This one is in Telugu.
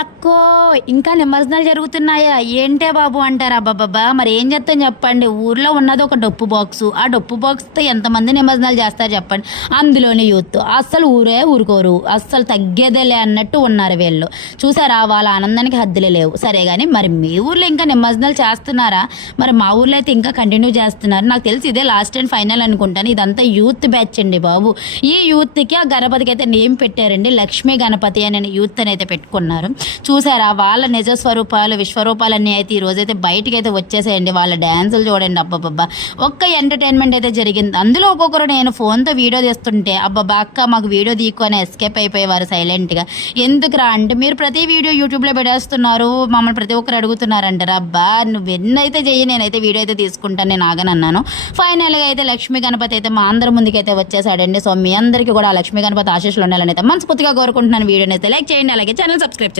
అక్కో ఇంకా నిమజ్జనాలు జరుగుతున్నాయా ఏంటే బాబు అంటారా అబ్బాబ్బా మరి ఏం చెప్తాం చెప్పండి. ఊర్లో ఉన్నది ఒక డప్పు బాక్సు. ఆ డప్పు బాక్స్తో ఎంతమంది నిమజ్జనాలు చేస్తారు చెప్పండి. అందులోని యూత్ అస్సలు ఊరుకోరు, అస్సలు తగ్గేదేలే అన్నట్టు ఉన్నారు వీళ్ళు. చూసారా వాళ్ళ ఆనందానికి హద్దులే లేవు. సరే కానీ మరి మీ ఊర్లో ఇంకా నిమజ్జనాలు చేస్తున్నారా? మరి మా ఊర్లో అయితే ఇంకా కంటిన్యూ చేస్తున్నారు. నాకు తెలిసి ఇదే లాస్ట్ అండ్ ఫైనల్ అనుకుంటాను. ఇదంతా యూత్ బ్యాచ్ అండి బాబు. ఈ యూత్కి ఆ గణపతికి అయితే నేమ్ పెట్టారండి, లక్ష్మీ గణపతి అని యూత్ అని అయితే పెట్టుకున్నారు. చూసారా వాళ్ళ నిజ స్వరూపాలు విశ్వరూపాలన్నీ అయితే ఈ రోజైతే బయటకు అయితే వచ్చేసాయండి. వాళ్ళ డ్యాన్సులు చూడండి అబ్బబ్బబ్బా, ఒక్క ఎంటర్టైన్మెంట్ అయితే జరిగింది. అందులో ఒక్కొక్కరు నేను ఫోన్తో వీడియో తీస్తుంటే అబ్బబ్బా అక్క మాకు వీడియో తీయకొని ఎస్కేప్ అయిపోయేవారు సైలెంట్గా. ఎందుకురా అంటే మీరు ప్రతి వీడియో యూట్యూబ్లో పెట్టేస్తున్నారు, మమ్మల్ని ప్రతి ఒక్కరు అడుగుతున్నారంటారు. అబ్బా నువ్వు ఎన్నైతే చెయ్యి, నేనైతే వీడియో అయితే తీసుకుంటాను, నేను ఆగనన్నాను. ఫైనల్గా అయితే లక్ష్మీ గణపతి అయితే మా అందరి ముందుకైతే వచ్చేసాడండి. సో మీ అందరికీ కూడా లక్ష్మీ గణపతి ఆశీస్సులు ఉండాలని అయితే మనస్ఫూర్తిగా కోరుకుంటున్నాను. వీడియోని అయితే లైక్ చేయండి, అలాగే ఛానల్ సబ్స్క్రైబ్ చేయండి.